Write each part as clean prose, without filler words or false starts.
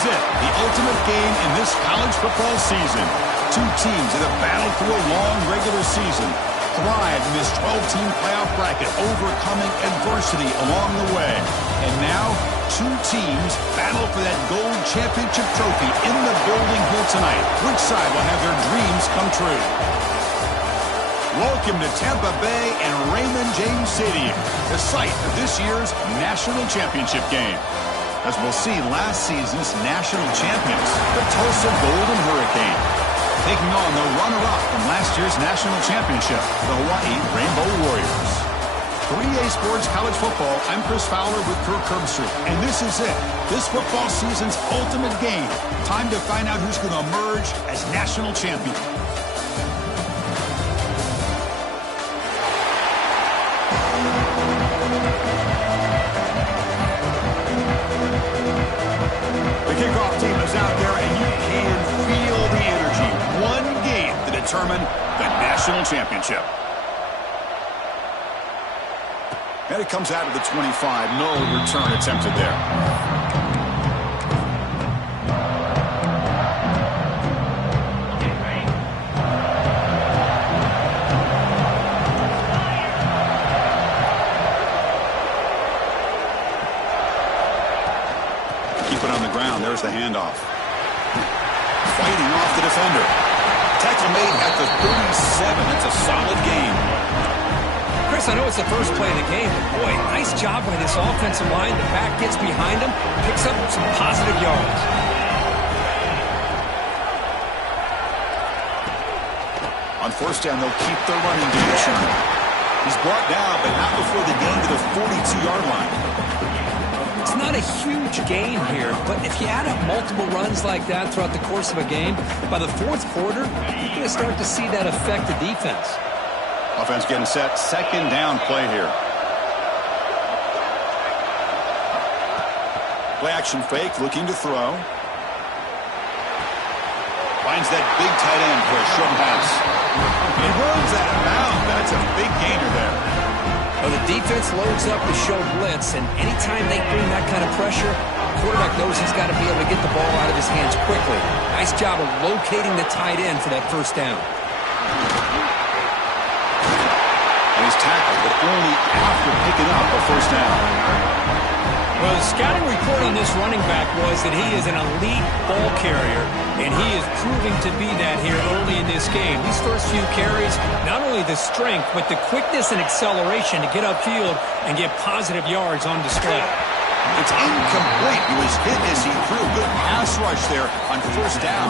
is it, the ultimate game in this college football season. Two teams that have battled through a long regular season, thrived in this 12-team playoff bracket, overcoming adversity along the way. And now, two teams battle for that gold championship trophy in the building here tonight. Which side will have their dreams come true? Welcome to Tampa Bay and Raymond James Stadium, the site of this year's national championship game. As we'll see, last season's national champions, the Tulsa Golden Hurricane, taking on the runner-up from last year's national championship, the Hawaii Rainbow Warriors. 3A Sports College Football, I'm Chris Fowler with Kirk Herbstreit, and this is it, this football season's ultimate game. Time to find out who's going to emerge as national champion. The kickoff team is out there, and you can feel the energy. One game to determine the national championship. And it comes out of the 25. No return attempted there. There's the handoff. Fighting off the defender. Tackle made at the 37. That's a solid game. Chris, I know it's the first play of the game, but boy, nice job by this offensive line. The back gets behind him, picks up some positive yards. On first down, they'll keep their running game churning. He's brought down, but not before the gain to the 42-yard line. It's not a huge gain here, but if you add up multiple runs like that throughout the course of a game, by the fourth quarter, you're going to start to see that affect the defense. Offense getting set. Second down play here. Play action fake, looking to throw. Finds that big tight end for a short pass. He runs out of bounds. That's a big gainer there. Well, the defense loads up to show blitz, and anytime they bring that kind of pressure, the quarterback knows he's got to be able to get the ball out of his hands quickly. Nice job of locating the tight end for that first down. And he's tackled, but only after picking up a first down. Well, the scouting report on this running back was that he is an elite ball carrier, and he is proving to be that here early in this game. These first few carries, not only the strength, but the quickness and acceleration to get upfield and get positive yards on display. It's incomplete. He was hit as he threw a good pass rush there on first down.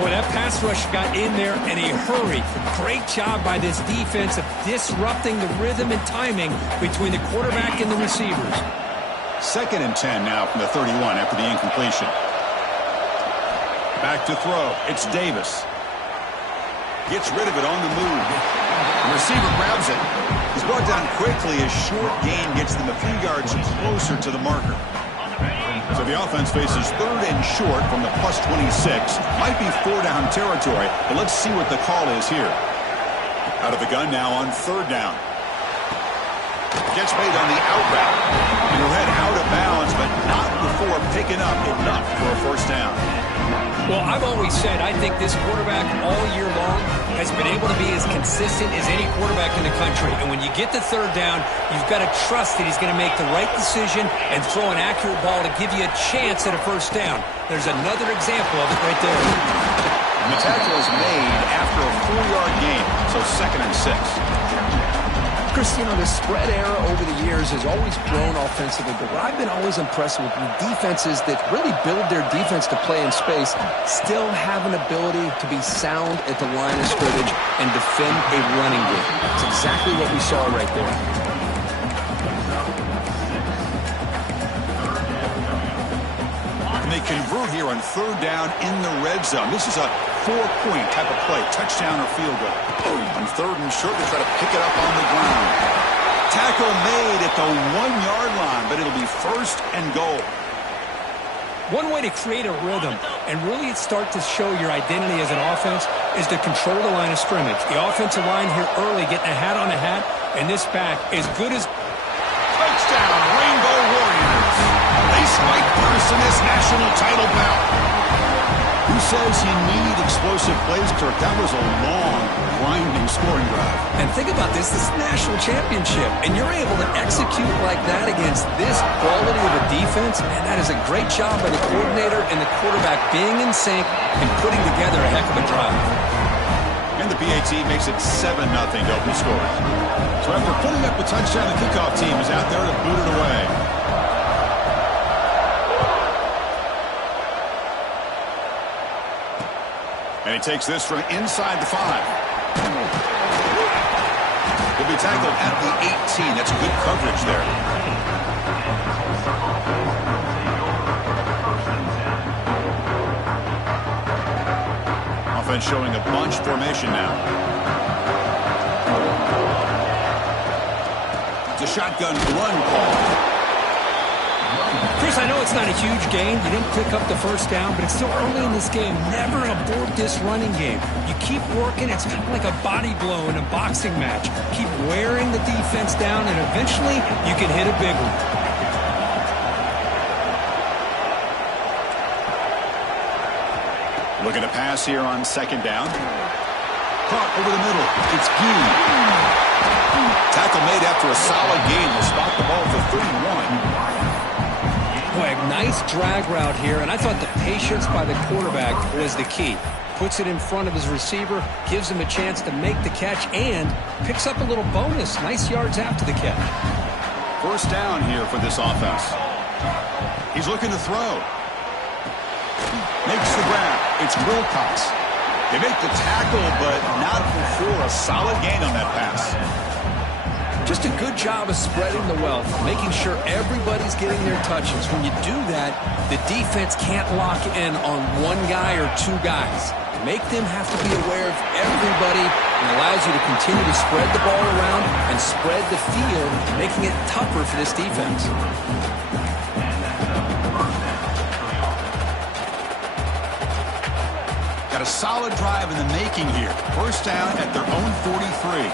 Boy, that pass rush got in there in a hurry. Great job by this defense of disrupting the rhythm and timing between the quarterback and the receivers. Second and 10 now from the 31 after the incompletion. Back to throw. It's Davis. Gets rid of it on the move. The receiver grabs it. He's brought down quickly. A short gain gets them a few yards closer to the marker. So the offense faces third and short from the plus 26. Might be four-down territory, but let's see what the call is here. Out of the gun now on third down. Gets made on the out route. And he'll head out of bounds, but not before picking up enough for a first down. Well, I've always said I think this quarterback all year long has been able to be as consistent as any quarterback in the country. And when you get to third down, you've got to trust that he's going to make the right decision and throw an accurate ball to give you a chance at a first down. There's another example of it right there. And the tackle is made after a 4-yard gain, so second and 6. Chris, you know, the spread era over the years has always grown offensively, but what I've been always impressed with defenses that really build their defense to play in space still have an ability to be sound at the line of scrimmage and defend a running game. That's exactly what we saw right there. And they convert here on third down in the red zone. This is a 4-point type of play, touchdown or field goal. On third and short, they try to pick it up on the ground. Tackle made at the 1-yard line, but it'll be first and goal. One way to create a rhythm and really start to show your identity as an offense is to control the line of scrimmage. The offensive line here early getting a hat on a hat, and this back as good as... Touchdown, Rainbow Warriors. They strike burst in this national title bout. Who says you need explosive plays, Kirk? That was a long, grinding scoring drive. And think about this is national championship, and you're able to execute like that against this quality of a defense, and that is a great job by the coordinator and the quarterback being in sync and putting together a heck of a drive. And the PAT makes it 7-0 to open scoring. So after putting up a touchdown, the kickoff team is out there to boot it away. And he takes this from inside the 5. He'll be tackled at the 18. That's good coverage there. Offense showing a bunch formation now. It's a shotgun run call. Chris, I know it's not a huge gain. You didn't pick up the first down, but it's still early in this game. Never abort this running game. You keep working. It's kind of like a body blow in a boxing match. Keep wearing the defense down, and eventually you can hit a big one. Looking to pass here on second down. Caught over the middle. It's Gee. Tackle made after a solid gain. Will spot the ball for 31. Boy, a nice drag route here, and I thought the patience by the quarterback was the key. Puts it in front of his receiver, gives him a chance to make the catch, and picks up a little bonus. Nice yards after the catch. First down here for this offense. He's looking to throw. Makes the grab. It's Wilcox. They make the tackle, but not before a solid gain on that pass. Just a good job of spreading the wealth, making sure everybody's getting their touches. When you do that, the defense can't lock in on one guy or two guys. Make them have to be aware of everybody, and allows you to continue to spread the ball around and spread the field, making it tougher for this defense. Got a solid drive in the making here. First down at their own 43.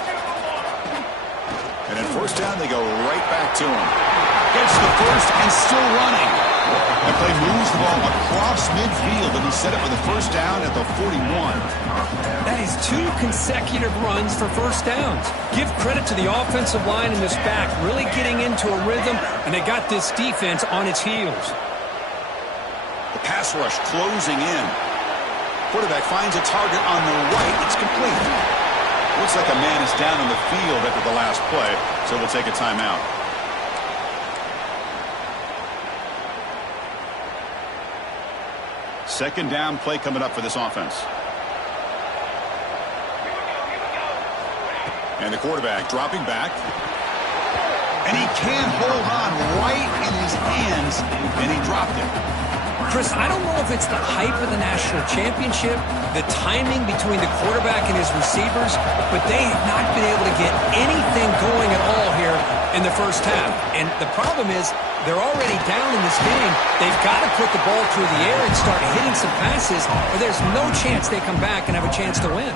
And at first down, they go right back to him. Gets the first and still running. That play moves the ball across midfield, and he set it for the first down at the 41. That is 2 consecutive runs for first downs. Give credit to the offensive line in this back, really getting into a rhythm, and they got this defense on its heels. The pass rush closing in. Quarterback finds a target on the right. It's complete. Looks like a man is down on the field after the last play, so we'll take a timeout. Second down play coming up for this offense. And the quarterback dropping back. And he can't hold on right in his hands, and he dropped it. Chris, I don't know if it's the hype of the national championship, the timing between the quarterback and his receivers, but they have not been able to get anything going at all here in the first half. And the problem is they're already down in this game. They've got to put the ball through the air and start hitting some passes, or there's no chance they come back and have a chance to win.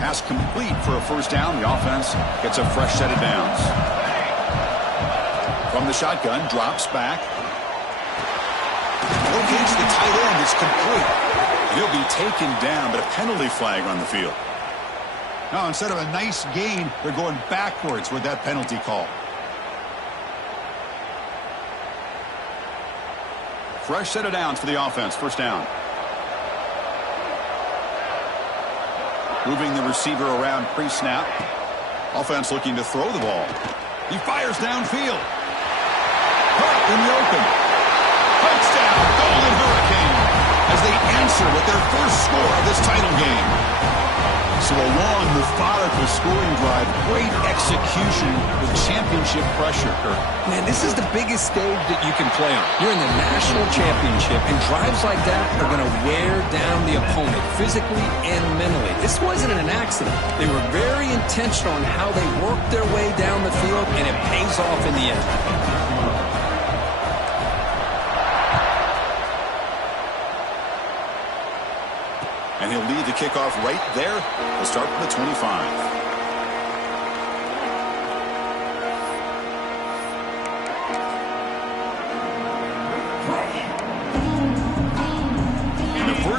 Pass complete for a first down. The offense gets a fresh set of downs. From the shotgun, drops back. Locates the tight end. It's complete. He'll be taken down, but a penalty flag on the field. Now, instead of a nice gain, they're going backwards with that penalty call. Fresh set of downs for the offense. First down. Moving the receiver around pre-snap. Offense looking to throw the ball. He fires downfield. Caught in the open. Touchdown, Golden Hurricane, as they answer with their first score of this title game. So a long, methodical scoring drive. Great execution with championship pressure, Kirk. Man, this is the biggest stage that you can play on. You're in the national championship, and drives like that are going to wear down the opponent physically and mentally. This wasn't an accident. They were very intentional on how they worked their way down the field, and it pays off in the end. And he'll lead the kickoff right there. He'll start from the 25.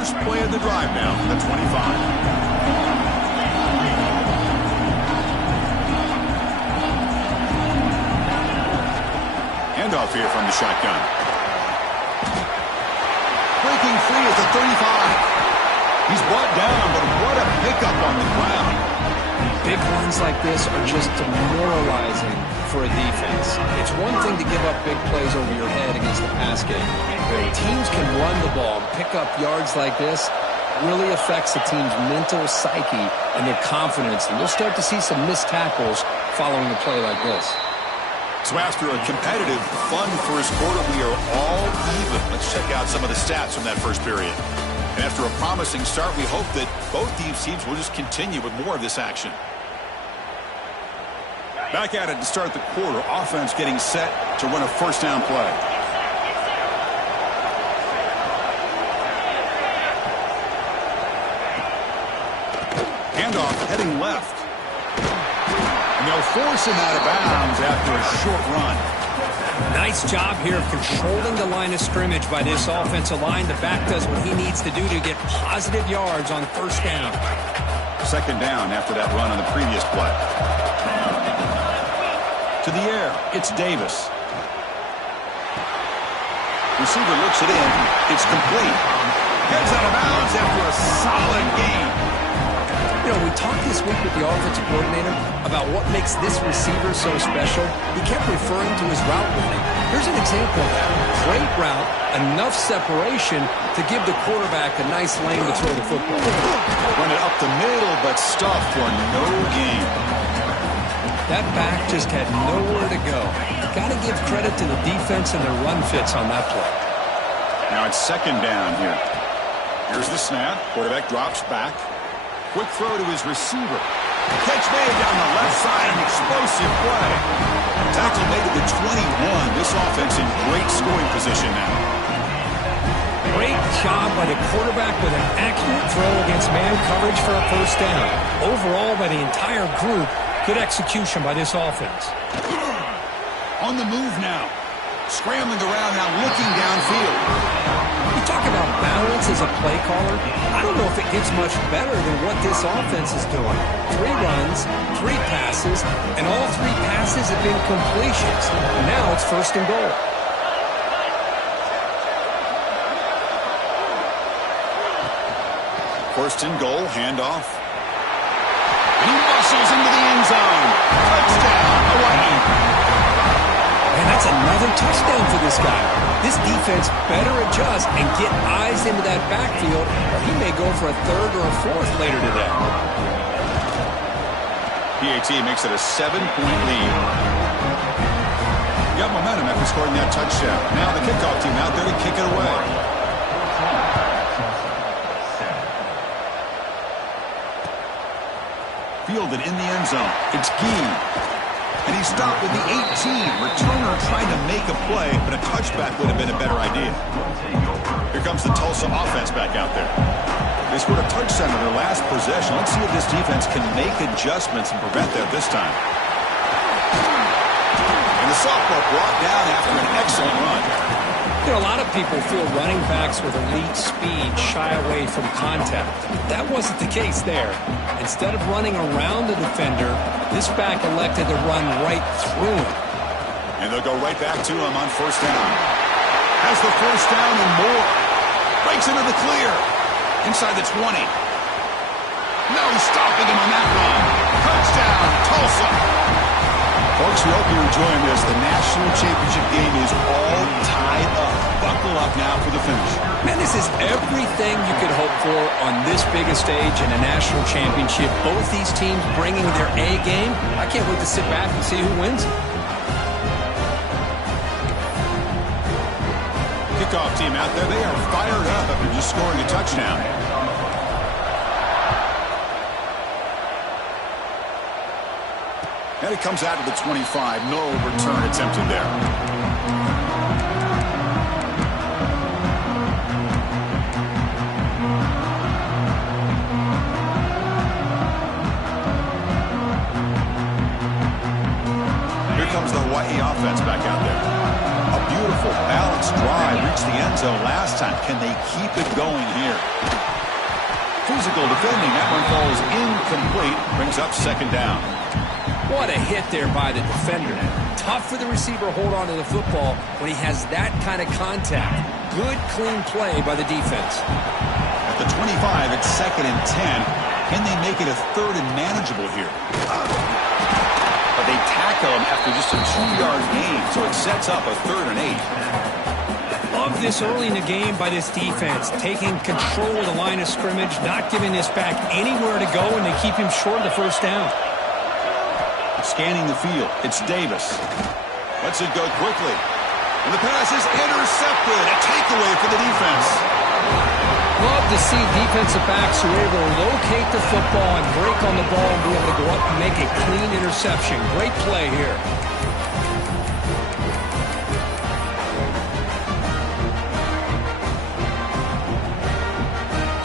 first play of the drive now from the 25. Handoff here from the shotgun. Breaking free at the 35. He's brought down, but what a pickup on the ground. Big runs like this are just demoralizing for a defense. It's one thing to give up big plays over your head against the pass game. When teams can run the ball and pick up yards like this, really affects the team's mental psyche and their confidence. And you'll start to see some missed tackles following a play like this. So after a competitive, fun first quarter, we are all even. Let's check out some of the stats from that first period. And after a promising start, we hope that both these teams will just continue with more of this action. Back at it to start the quarter. Offense getting set to run a first down play. Handoff heading left. And they'll force him out of bounds after a short run. Nice job here of controlling the line of scrimmage by this offensive line. The back does what he needs to do to get positive yards on first down. Second down after that run on the previous play. To the air, it's Davis. Receiver looks it in. It's complete. Heads out of bounds after a solid gain. You know, we talked this week with the offensive coordinator about what makes this receiver so special. He kept referring to his route running. Here's an example of that. Great route, enough separation to give the quarterback a nice lane to throw the football. Run it up the middle, but stuffed for no gain. That back just had nowhere to go. Got to give credit to the defense and their run fits on that play. Now it's second down here. Here's the snap. Quarterback drops back. Quick throw to his receiver. Catch made down the left side, an explosive play. Tackle made to the 21. This offense in great scoring position now. Great job by the quarterback with an accurate throw against man coverage for a first down. Overall, by the entire group, good execution by this offense. On the move now. Scrambling around now, looking downfield. You talk about balance as a play caller. I don't know if it gets much better than what this offense is doing. 3 runs, 3 passes, and all 3 passes have been completions. Now it's first and goal. First and goal, handoff. And he muscles into the end zone. Touchdown, Hawaii. And that's another touchdown for this guy. This defense better adjust and get eyes into that backfield, or he may go for a 3rd or a 4th later today. PAT makes it a 7-point lead. Got momentum after scoring that touchdown. Now the kickoff team out there to kick it away. Fielded in the end zone. It's Gee. And he stopped with the 18. Returner trying to make a play, but a touchback would have been a better idea. Here comes the Tulsa offense back out there. They scored a touchdown in their last possession. Let's see if this defense can make adjustments and prevent that this time. And the sophomore brought down after an excellent run. You know, a lot of people feel running backs with elite speed shy away from contact. That wasn't the case there. Instead of running around the defender, this back elected to run right through him. And they'll go right back to him on first down. Has the first down and more. Breaks into the clear. Inside the 20. No stopping him on that run. Touchdown, Tulsa. Folks, we hope you're enjoying this. The national championship game is all tied up. Buckle up now for the finish. Man, this is everything you could hope for on this big a stage in a national championship. Both these teams bringing their A game. I can't wait to sit back and see who wins. Kickoff team out there. They are fired up after just scoring a touchdown. And it comes out to the 25. No return attempted there. Here comes the Hawaii offense back out there. A beautiful balanced drive. Reached the end zone last time. Can they keep it going here? Physical defending. That one falls incomplete. Brings up second down. What a hit there by the defender. Tough for the receiver to hold on to the football when he has that kind of contact. Good, clean play by the defense. At the 25, it's 2nd and 10. Can they make it a 3rd and manageable here? But they tackle him after just a 2-yard gain, so it sets up a 3rd and 8. Love this early in the game by this defense, taking control of the line of scrimmage, not giving this back anywhere to go, and they keep him short of the first down. Scanning the field, it's Davis. Lets it go quickly. And the pass is intercepted. A takeaway for the defense. Love to see defensive backs who are able to locate the football and break on the ball and be able to go up and make a clean interception. Great play here.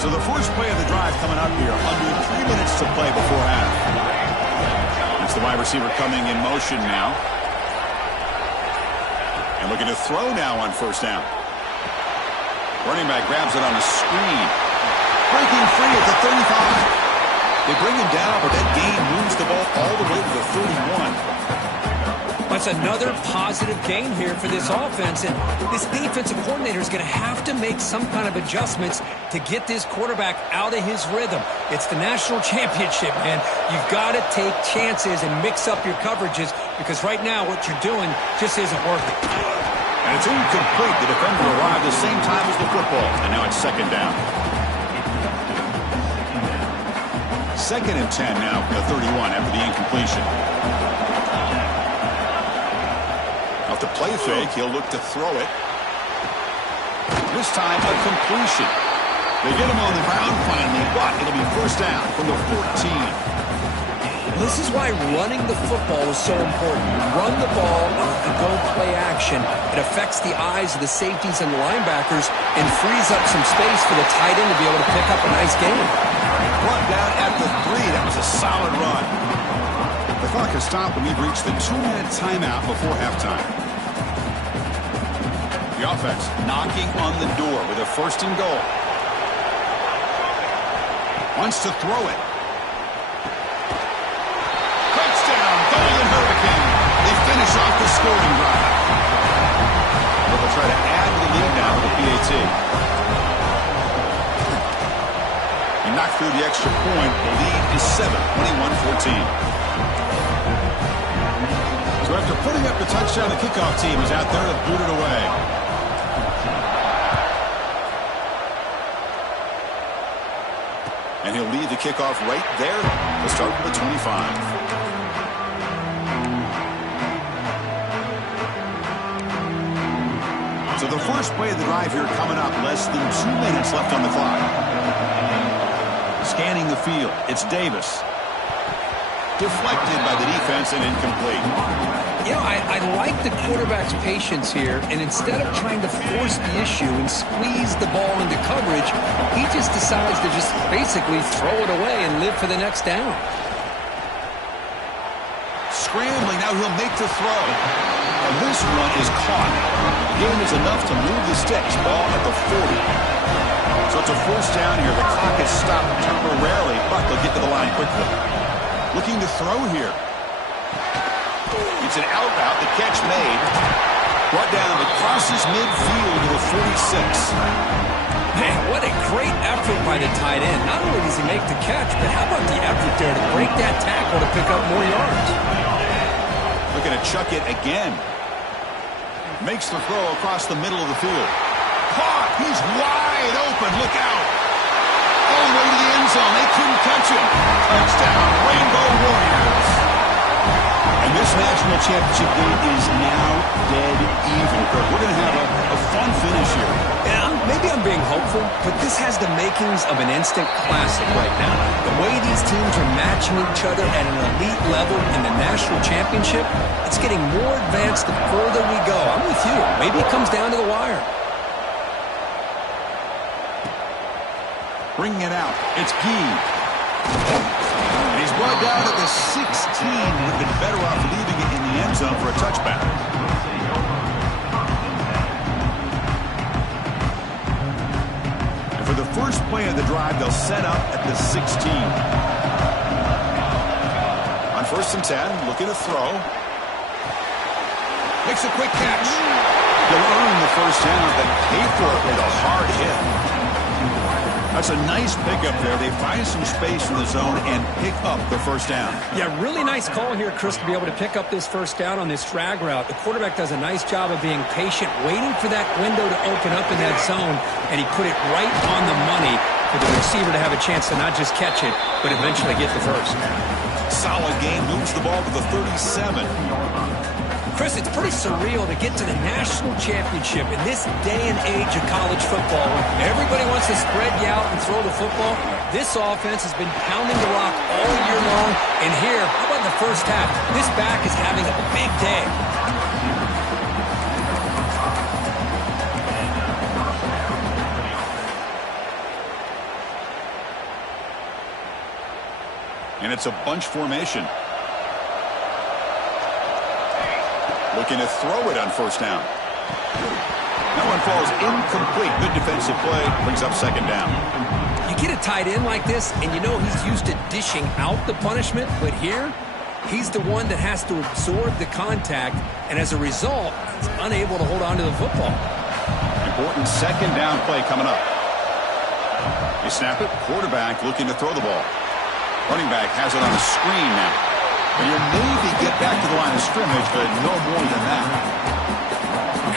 So the first play of the drive coming up here. Under 3 minutes to play before half. It's the wide receiver coming in motion now. And looking to throw now on first down. Running back grabs it on a screen. Breaking free at the 35. They bring him down, but that gain moves the ball all the way to the 31. That's another positive gain here for this offense, and this defensive coordinator is going to have to make some kind of adjustments to get this quarterback out of his rhythm. It's the national championship, man. You've got to take chances and mix up your coverages, because right now what you're doing just isn't working. And it's incomplete. The defender arrived the same time as the football, and now it's second down. 2nd and 10 now from the 31 after the incompletion. Off the play fake, he'll look to throw it. This time a completion. They get him on the ground finally, but it'll be first down from the 14. This is why running the football is so important. You run the ball with the go play action. It affects the eyes of the safeties and the linebackers and frees up some space for the tight end to be able to pick up a nice gain. Run down at the 3. That was a solid run. The clock has stopped and we've reached the 2-minute timeout before halftime. The offense knocking on the door with a 1st and goal. Wants to throw it. Finish off the scoring drive. But they'll try to add to the lead now with the PAT. He knocked through the extra point. The lead is 7, 21-14. So after putting up the touchdown, the kickoff team is out there to boot it away. And he'll lead the kickoff right there. We'll start with the 25. So the first play of the drive here coming up. Less than 2 minutes left on the clock. Scanning the field. It's Davis. Deflected by the defense and incomplete. You know, I like the quarterback's patience here, and instead of trying to force the issue and squeeze the ball into coverage, he just decides to just basically throw it away and live for the next down. Scrambling. Now he'll make the throw. And this one is caught. The game is enough to move the sticks. Ball at the 40. So it's a first down here. The clock is stopped temporarily, but they'll get to the line quickly. Looking to throw here. It's an out route. The catch made. Brought down. It crosses midfield to the 46. Man, what a great effort by the tight end. Not only does he make the catch, but how about the effort there to break that tackle to pick up more yards? Looking to chuck it again. Makes the throw across the middle of the field. Caught. He's wide open. Look out. All the way to the end zone. They couldn't catch him. Touchdown, Rainbow Warriors. And this national championship game is now dead even. We're going to have a fun finish here. Yeah, maybe I'm being hopeful, but this has the makings of an instant classic right now. The way these teams are matching each other at an elite level in the national championship, it's getting more advanced the further we go. I'm with you. Maybe it comes down to the wire. Bringing it out. It's Gee. And he's brought down at the 16. Would have been better off leaving it in the end zone for a touchback. the first play of the drive, they'll set up at the 16. On 1st and 10, looking to throw. Makes a quick catch. He'll earn the first down, but pay for it with a hard hit. That's a nice pickup there. They find some space in the zone and pick up the first down. Yeah, really nice call here, Chris, to be able to pick up this first down on this drag route. The quarterback does a nice job of being patient, waiting for that window to open up in that zone, and he put it right on the money for the receiver to have a chance to not just catch it, but eventually get the first. Solid game, moves the ball to the 37. Chris, it's pretty surreal to get to the national championship in this day and age of college football. When everybody wants to spread you out and throw the football, this offense has been pounding the rock all year long. And here, how about in the first half? This back is having a big day. And it's a bunch formation. Looking to throw it on first down. That one falls incomplete. Good defensive play. Brings up second down. You get a tight end like this, and you know he's used to dishing out the punishment. But here, he's the one that has to absorb the contact. And as a result, he's unable to hold on to the football. Important second down play coming up. You snap it. Quarterback looking to throw the ball. Running back has it on the screen now. And you'll maybe get back to the line of scrimmage, but no more than that.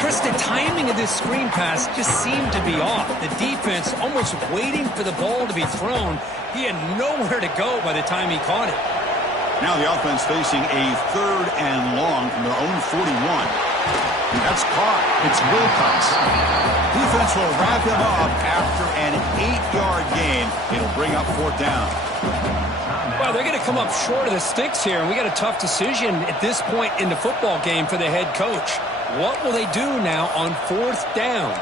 Chris, the timing of this screen pass just seemed to be off. The defense almost waiting for the ball to be thrown. He had nowhere to go by the time he caught it. Now the offense facing a 3rd and long from their own 41. And that's caught. It's Wilcox. Defense will wrap him up after an 8-yard gain. It'll bring up 4th down. Well, they're going to come up short of the sticks here, and we got a tough decision at this point in the football game for the head coach. What will they do now on 4th down?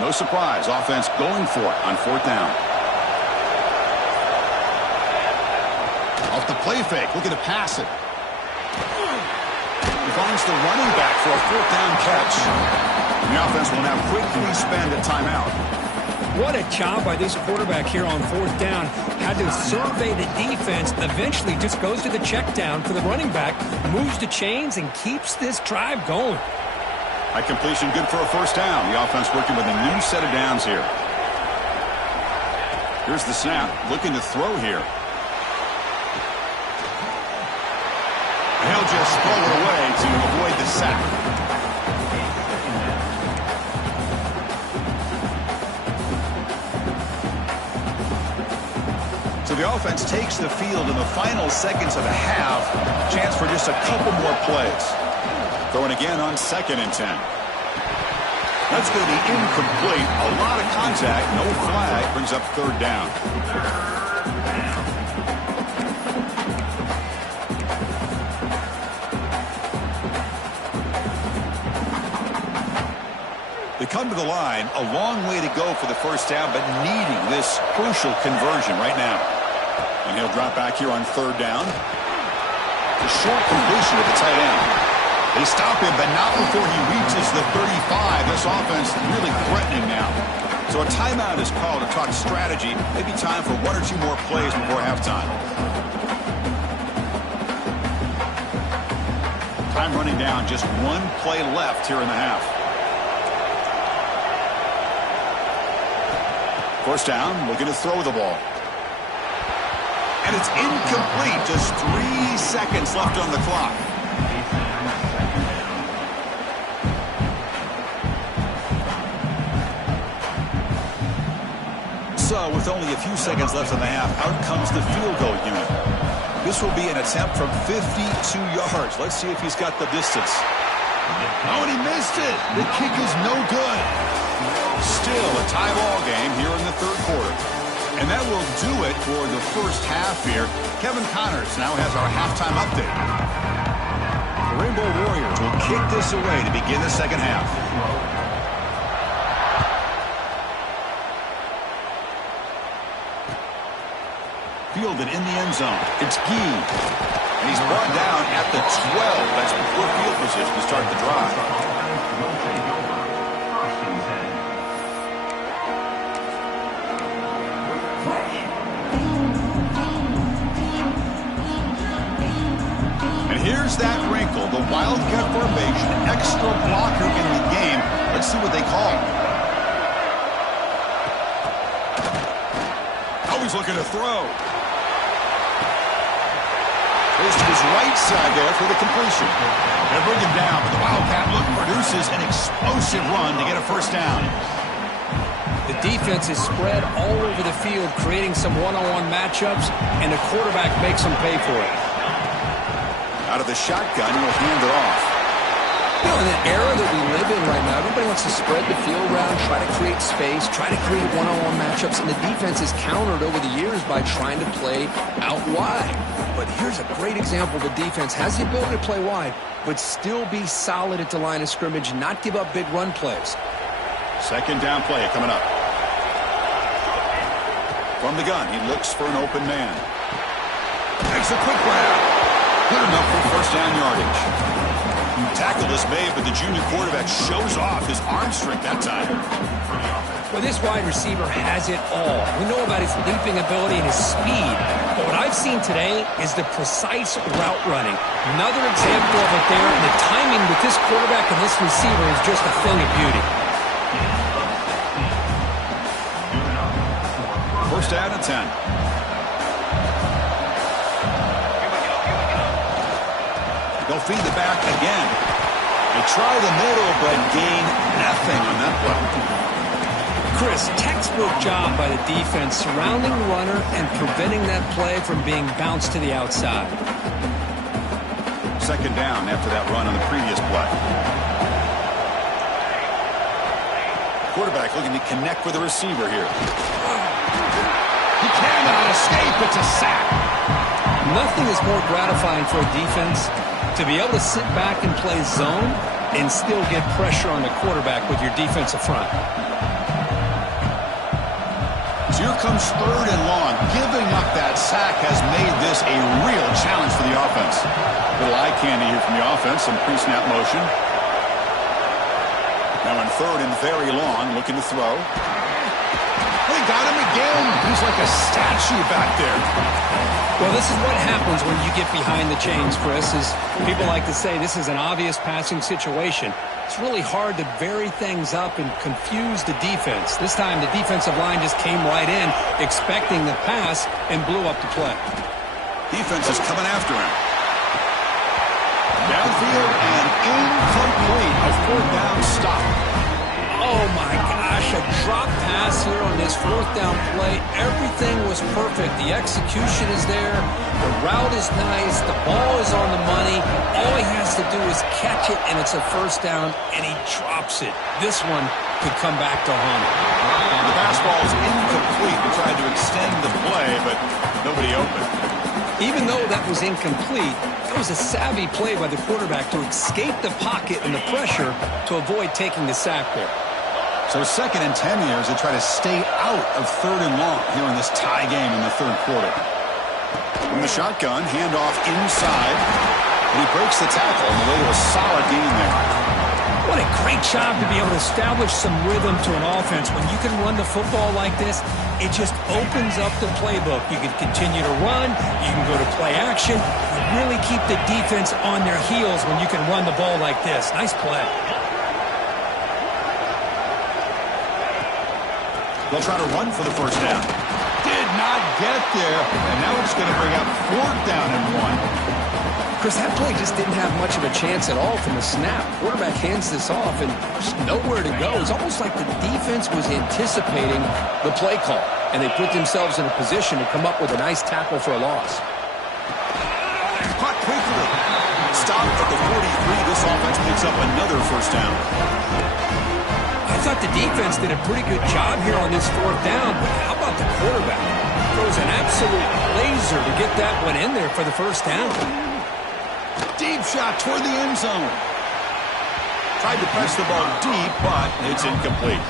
No surprise, offense going for it on 4th down. Off the play fake, looking to pass it. He finds the running back for a 4th down catch. And the offense will now quickly spend a timeout. What a job by this quarterback here on 4th down. Had to survey the defense, eventually just goes to the check down for the running back, moves the chains, and keeps this drive going. High completion, good for a 1st down. The offense working with a new set of downs here. Here's the snap, looking to throw here. He'll just throw it away to avoid the sack. So the offense takes the field in the final seconds of the half. Chance for just a couple more plays. Throwing again on 2nd and 10. That's going to be incomplete. A lot of contact, no flag. Brings up 3rd down. They come to the line, a long way to go for the 1st down, but needing this crucial conversion right now. And he'll drop back here on 3rd down. The short completion with the tight end. They stop him, but not before he reaches the 35. This offense really threatening now. So a timeout is called to talk strategy. Maybe time for 1 or 2 more plays before halftime. Time running down, just 1 play left here in the half. 1st down, looking to throw the ball. And it's incomplete. Just 3 seconds left on the clock. So, with only a few seconds left in the half, out comes the field goal unit. This will be an attempt from 52 yards. Let's see if he's got the distance. Oh, and he missed it. The kick is no good. Still a tie ball game here in the 3rd quarter. And that will do it for the first half here. Kevin Connors now has our halftime update. The Rainbow Warriors will kick this away to begin the 2nd half. fielded in the end zone. It's Gee. And he's brought down at the 12. That's poor field position to start the drive. Here's that wrinkle, the Wildcat formation, extra blocker in the game. Let's see what they call. Always looking to throw. Goes to his right side there for the completion. They bring him down, but the Wildcat look produces an explosive run to get a first down. The defense is spread all over the field, creating some one-on-one matchups, and the quarterback makes them pay for it. Out of the shotgun, he'll hand it off. You know, in the era that we live in right now, everybody wants to spread the field around, try to create space, try to create one-on-one matchups, and the defense is countered over the years by trying to play out wide. But here's a great example. The defense has the ability to play wide, but still be solid at the line of scrimmage, not give up big run plays. Second down play coming up. From the gun, he looks for an open man. Makes a quick grab. Good enough for first down yardage. Tackle is made, but the junior quarterback shows off his arm strength that time. Well, this wide receiver has it all. We know about his leaping ability and his speed, but what I've seen today is the precise route running. Another example of it there, and the timing with this quarterback and this receiver is just a thing of beauty. First down and 10. They'll feed the back again. They try the middle, but gain nothing on that play. Chris, textbook job by the defense surrounding the runner and preventing that play from being bounced to the outside. Second down after that run on the previous play. Quarterback looking to connect with the receiver here. He cannot escape. It's a sack. Nothing is more gratifying for a defense to be able to sit back and play zone and still get pressure on the quarterback with your defensive front. So here comes third and long. Giving up that sack has made this a real challenge for the offense. Little eye candy here from the offense, some pre-snap motion. Now in third and very long, looking to throw. They got him again. He's like a statue back there. Well, this is what happens when you get behind the chains, Chris. Is people like to say this is an obvious passing situation. It's really hard to vary things up and confuse the defense. This time the defensive line just came right in, expecting the pass, and blew up the play. Defense is coming after him. Downfield and incomplete. A fourth down stop. Oh, my gosh, a drop pass here on this fourth down play. Everything was perfect. The execution is there. The route is nice. The ball is on the money. All he has to do is catch it, and it's a first down, and he drops it. This one could come back to haunt him. The pass ball is incomplete. We tried to extend the play, but nobody open. Even though that was incomplete, that was a savvy play by the quarterback to escape the pocket and the pressure to avoid taking the sack there. So second and 10 here as they try to stay out of third and long here in this tie game in the third quarter. From the shotgun, handoff inside, and he breaks the tackle on the way to a solid gain there. What a great job to be able to establish some rhythm to an offense. When you can run the football like this, it just opens up the playbook. You can continue to run, you can go to play action, you really keep the defense on their heels when you can run the ball like this. Nice play. They'll try to run for the first down. Did not get there, and now it's going to bring up fourth down and 1. Chris, that play just didn't have much of a chance at all from the snap. Quarterback hands this off, and there's nowhere to go. It's almost like the defense was anticipating the play call, and they put themselves in a position to come up with a nice tackle for a loss. Caught quickly. Stopped at the 43. This offense picks up another first down. I thought the defense did a pretty good job here on this fourth down, but how about the quarterback? Throws an absolute laser to get that one in there for the first down. Deep shot toward the end zone. Tried to press the ball deep, but it's incomplete.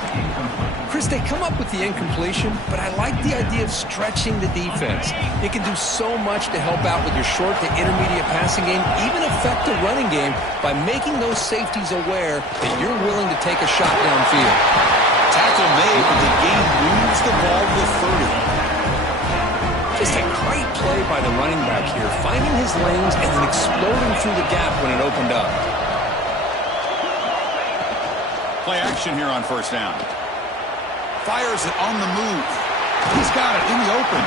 Chris, they come up with the incompletion, but I like the idea of stretching the defense. It can do so much to help out with your short to intermediate passing game, even affect the running game by making those safeties aware that you're willing to take a shot downfield. Tackle made, but the game moves the ball to the 30. Just a great play by the running back here, finding his lanes and then exploding through the gap when it opened up. Play action here on first down. Fires it on the move. He's got it in the open.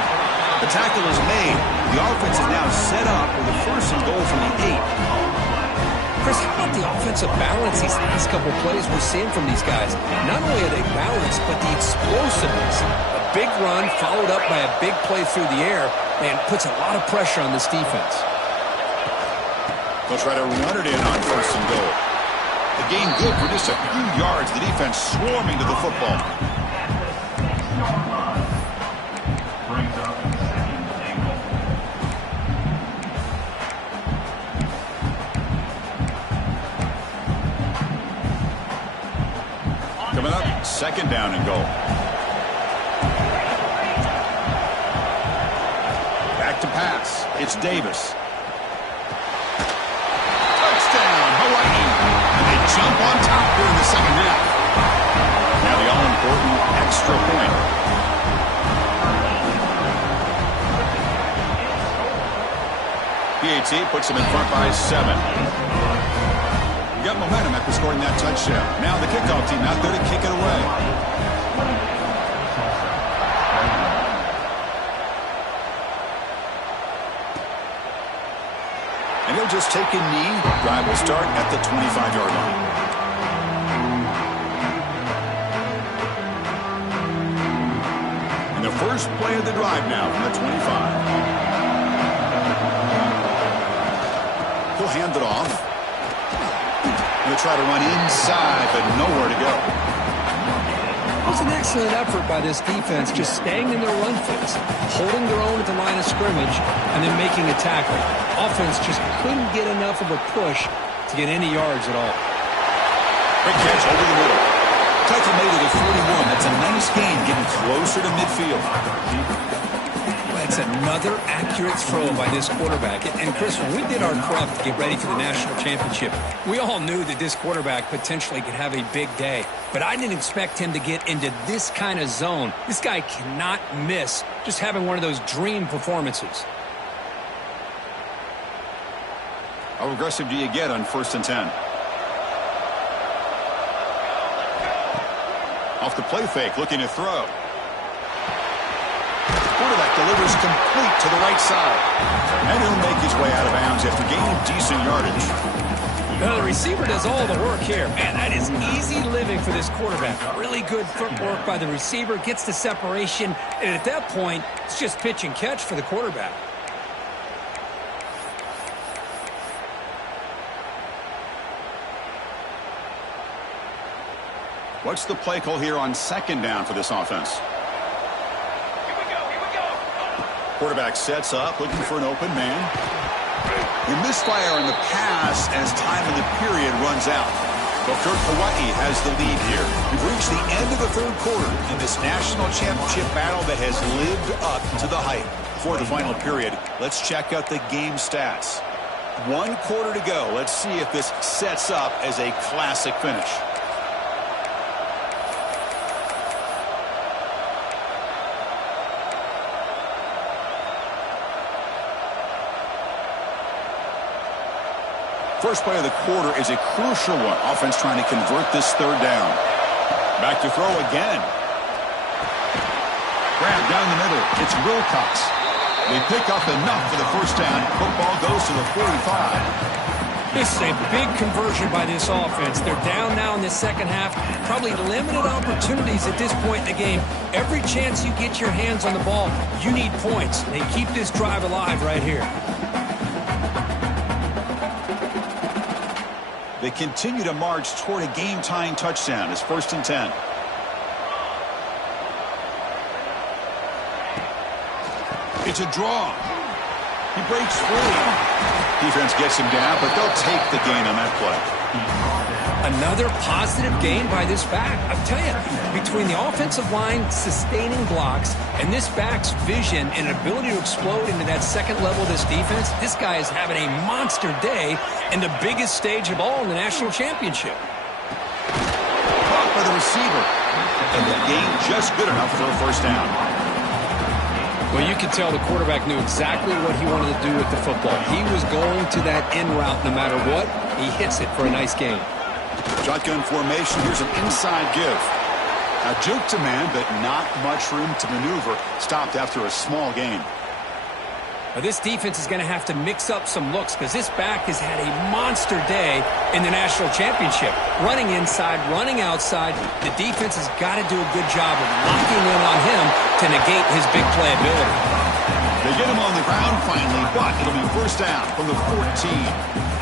The tackle is made. The offense is now set up with a 1st and goal from the 8. Chris, how about the offensive balance these last couple plays we're seeing from these guys? Not only are they balanced, but the explosiveness. A big run followed up by a big play through the air, man, puts a lot of pressure on this defense. They'll try to run it in on 1st and goal. The gain good for just a few yards. The defense swarming to the football. Coming up, 2nd down and goal. Back to pass. It's Davis. Touchdown, Hawaii. And they jump on top here in the 2nd half. Now the all-important extra point. PAT puts them in front by 7. Got momentum after scoring that touchdown. Now the kickoff team out there to kick it away. And he'll just take a knee. Drive will start at the 25-yard line. And the first play of the drive now from the 25. He'll hand it off. They'll try to run inside, but nowhere to go. It was an excellent effort by this defense, just staying in their run fits, holding their own at the line of scrimmage, and then making a tackle. Offense just couldn't get enough of a push to get any yards at all. Big catch over the middle. Tackle made at the 41. That's a nice gain, getting closer to midfield. That's another accurate throw by this quarterback. And Chris, when we did our prep to get ready for the national championship, we all knew that this quarterback potentially could have a big day. But I didn't expect him to get into this kind of zone. This guy cannot miss just having one of those dream performances. How aggressive do you get on 1st and 10? Off the play fake, looking to throw. Quarterback delivers complete to the right side. And he'll make his way out of bounds after gaining decent yardage. The receiver does all the work here. Man, that is easy living for this quarterback. Really good footwork by the receiver, gets the separation, and at that point, it's just pitch and catch for the quarterback. What's the play call here on 2nd down for this offense? Quarterback sets up, looking for an open man. You misfire on the pass as time in the period runs out. But Hawaii has the lead here. We've reached the end of the 3rd quarter in this national championship battle that has lived up to the hype. Before the final period, let's check out the game stats. 1 quarter to go. Let's see if this sets up as a classic finish. First play of the quarter is a crucial one. Offense trying to convert this 3rd down. Back to throw again. Grab down the middle. It's Wilcox. They pick up enough for the 1st down. Football goes to the 45. This is a big conversion by this offense. They're down now in the 2nd half. Probably limited opportunities at this point in the game. Every chance you get your hands on the ball, you need points. They keep this drive alive right here. They continue to march toward a game-tying touchdown. It's 1st and 10. It's a draw. He breaks free. Defense gets him down, but they'll take the gain on that play. Another positive gain by this back. I'll tell you, between the offensive line sustaining blocks and this back's vision and ability to explode into that second level of this defense, this guy is having a monster day in the biggest stage of all in the national championship. Caught by the receiver. And the gain just good enough for a first down. Well, you could tell the quarterback knew exactly what he wanted to do with the football. He was going to that in route no matter what. He hits it for a nice gain. Shotgun formation. Here's an inside give. A juke to man, but not much room to maneuver. Stopped after a small gain. Now, this defense is going to have to mix up some looks because this back has had a monster day in the national championship. Running inside, running outside. The defense has got to do a good job of locking in on him to negate his big play ability. They get him on the ground finally, but it'll be first down from the 14.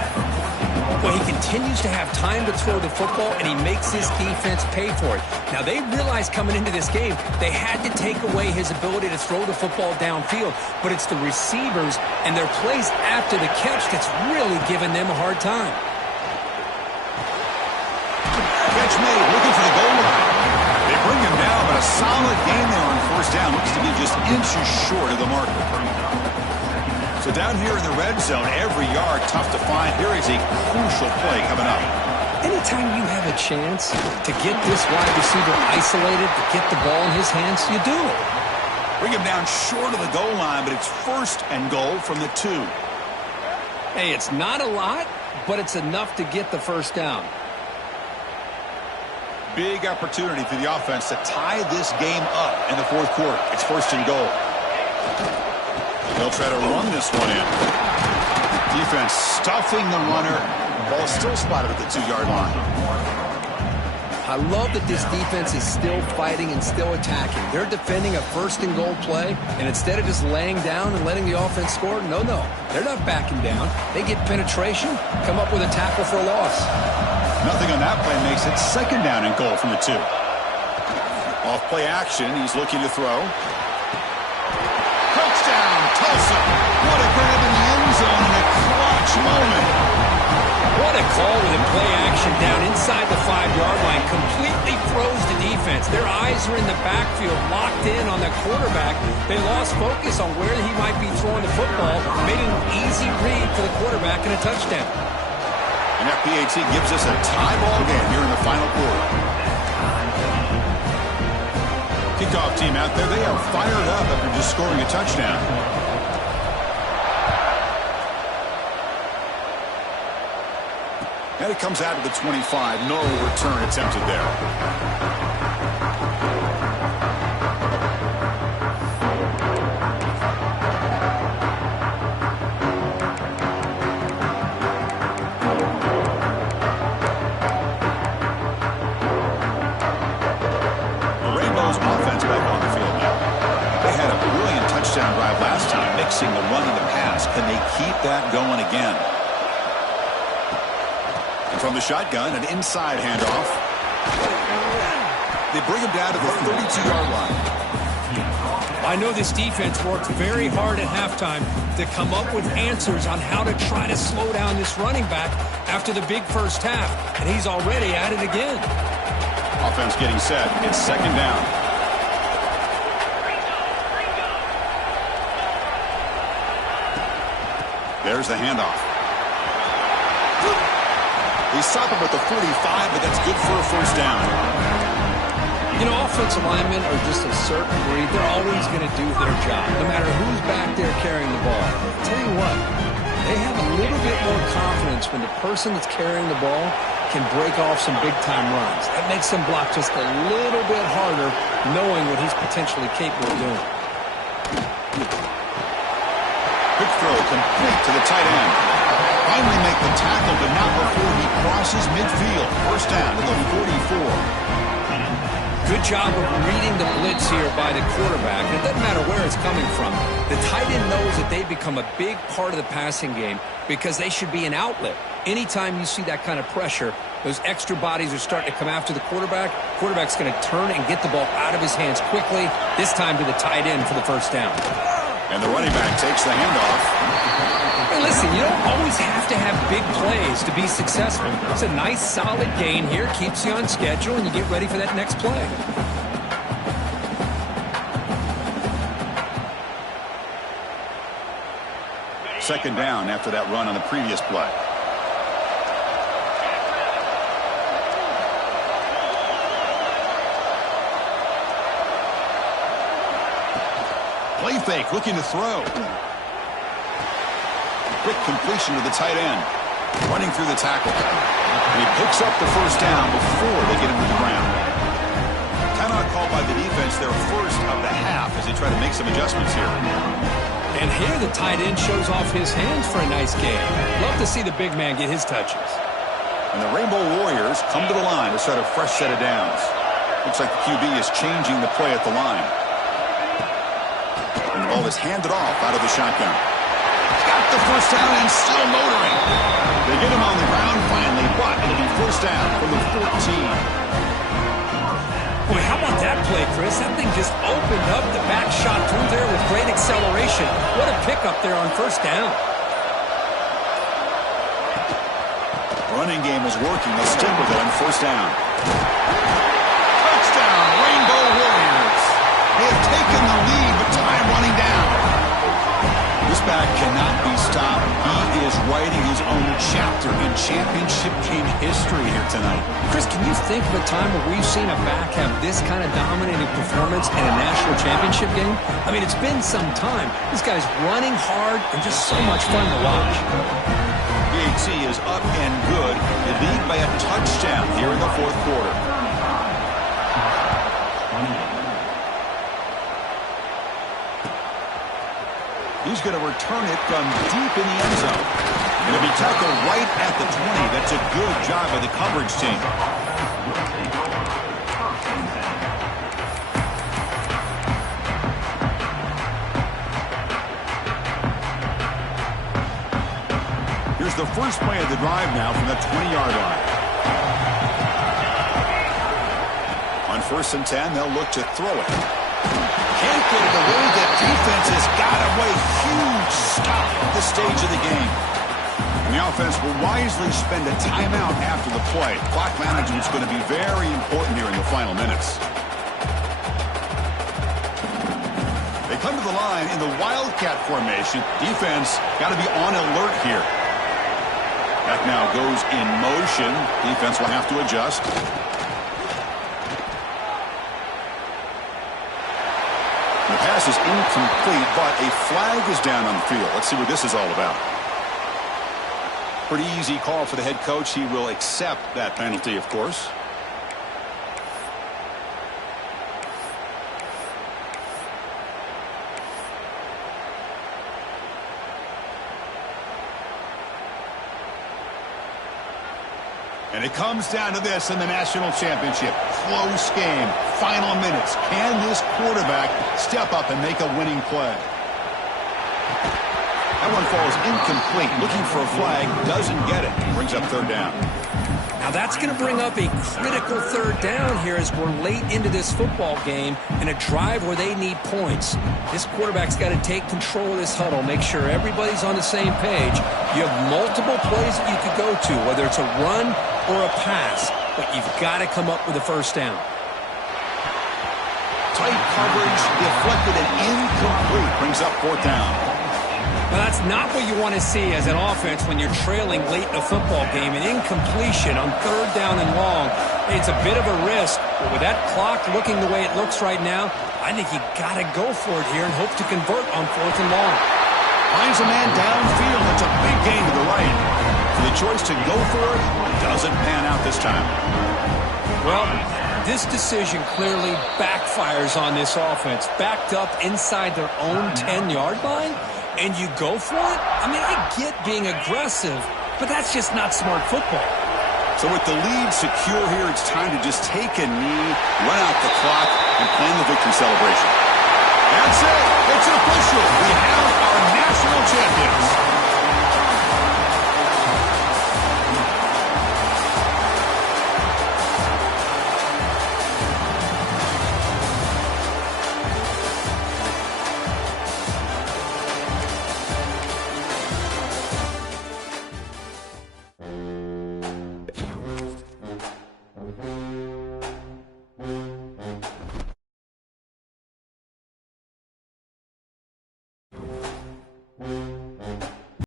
Well, he continues to have time to throw the football, and he makes his defense pay for it. Now, they realized coming into this game they had to take away his ability to throw the football downfield, but it's the receivers and their plays after the catch that's really giving them a hard time. Catch made, looking for the goal line. They bring him down, but a solid gain there on first down. Looks to be just inches short of the marker. So down here in the red zone, every yard tough to find. Here is a crucial play coming up. Anytime you have a chance to get this wide receiver isolated, to get the ball in his hands, you do it. Bring him down short of the goal line, but it's first and goal from the 2. Hey, it's not a lot, but it's enough to get the first down. Big opportunity for the offense to tie this game up in the fourth quarter. It's first and goal. They'll try to run this one in. Defense stuffing the runner. Ball still spotted at the 2-yard line. I love that this defense is still fighting and still attacking. They're defending a first and goal play, and instead of just laying down and letting the offense score, no. They're not backing down. They get penetration, come up with a tackle for a loss. Nothing on that play makes it second down and goal from the 2. Off play action, he's looking to throw. Touchdown, Tulsa. What a grab in the end zone in a clutch moment. What a call with a play action down inside the 5-yard line. Completely throws the defense. Their eyes are in the backfield, locked in on the quarterback. They lost focus on where he might be throwing the football. Made an easy read for the quarterback and a touchdown. And that PAT gives us a tie ball game here in the final quarter. Kickoff team out there, they are fired up after just scoring a touchdown. And it comes out of the 25. No return attempted there. Drive last time, mixing the run and the pass. Can they keep that going again? And from the shotgun, an inside handoff. They bring him down to the 32-yard line. I know this defense worked very hard at halftime to come up with answers on how to try to slow down this running back after the big first half, and he's already at it again. Offense getting set. It's second down. There's the handoff. They stop him at the 45, but that's good for a first down. You know, offensive linemen are just a certain breed. They're always going to do their job, no matter who's back there carrying the ball. I'll tell you what, they have a little bit more confidence when the person that's carrying the ball can break off some big-time runs. That makes them block just a little bit harder, knowing what he's potentially capable of doing. Quick throw complete to the tight end. Finally make the tackle, but not before he crosses midfield. First down to the 44. Good job of reading the blitz here by the quarterback. It doesn't matter where it's coming from. The tight end knows that they've become a big part of the passing game because they should be an outlet. Anytime you see that kind of pressure, those extra bodies are starting to come after the quarterback. Quarterback's going to turn and get the ball out of his hands quickly, this time to the tight end for the first down. And the running back takes the handoff. And listen, you don't always have to have big plays to be successful. It's a nice, solid gain here. Keeps you on schedule, and you get ready for that next play. Second down after that run on the previous play. Play fake, looking to throw. Quick completion to the tight end. Running through the tackle. And he picks up the first down before they get him to the ground. Timeout called by the defense, their first of the half, as they try to make some adjustments here. And here the tight end shows off his hands for a nice game. Love to see the big man get his touches. And the Rainbow Warriors come to the line to start a fresh set of downs. Looks like the QB is changing the play at the line. And the ball is handed off out of the shotgun. Got the first down and still motoring. They get him on the ground finally, but it'll be first down from the 14. Boy, how about that play, Chris? That thing just opened up the back shot through there with great acceleration. What a pickup there on first down. Running game is working. They'll stick with it on first down. Touchdown, Rainbow Warriors. They have taken the lead, but time running down. This back cannot be stopped. He is writing his own chapter in championship game history here tonight. Chris, can you think of a time where we've seen a back have this kind of dominating performance in a national championship game? I mean, it's been some time. This guy's running hard and just so much fun to watch. BHC is up and good. They lead by a touchdown here in the fourth quarter. He's going to return it from deep in the end zone. It'll be tackled right at the 20. That's a good job by the coverage team. Here's the first play of the drive now from the 20-yard line. On 1st and 10, they'll look to throw it. Can't get it away. The defense has got away. Huge stop at this stage of the game. And the offense will wisely spend a timeout after the play. Clock management is going to be very important here in the final minutes. They come to the line in the Wildcat formation. Defense got to be on alert here. That now goes in motion. Defense will have to adjust. The pass is incomplete, but a flag is down on the field. Let's see what this is all about. Pretty easy call for the head coach. He will accept that penalty, of course. And it comes down to this in the national championship. Close game. Final minutes. Can this quarterback step up and make a winning play? That one falls incomplete. Looking for a flag. Doesn't get it. Brings up third down. Now that's going to bring up a critical third down here as we're late into this football game in a drive where they need points. This quarterback's got to take control of this huddle, make sure everybody's on the same page. You have multiple plays that you could go to, whether it's a run or a pass, but you've got to come up with a first down. Tight coverage, deflected and incomplete. Brings up fourth down. Now that's not what you want to see as an offense when you're trailing late in a football game. An incompletion on third down and long. It's a bit of a risk, but with that clock looking the way it looks right now, I think you got to go for it here and hope to convert on fourth and long. Finds a man downfield. It's a big gain to the right. So the choice to go for it doesn't pan out this time. Well, this decision clearly backfires on this offense. Backed up inside their own 10-yard line, and you go for it? I mean, I get being aggressive, but that's just not smart football. So with the lead secure here, it's time to just take a knee, run out the clock, and plan the victory celebration. That's it. It's official. We have our national champions.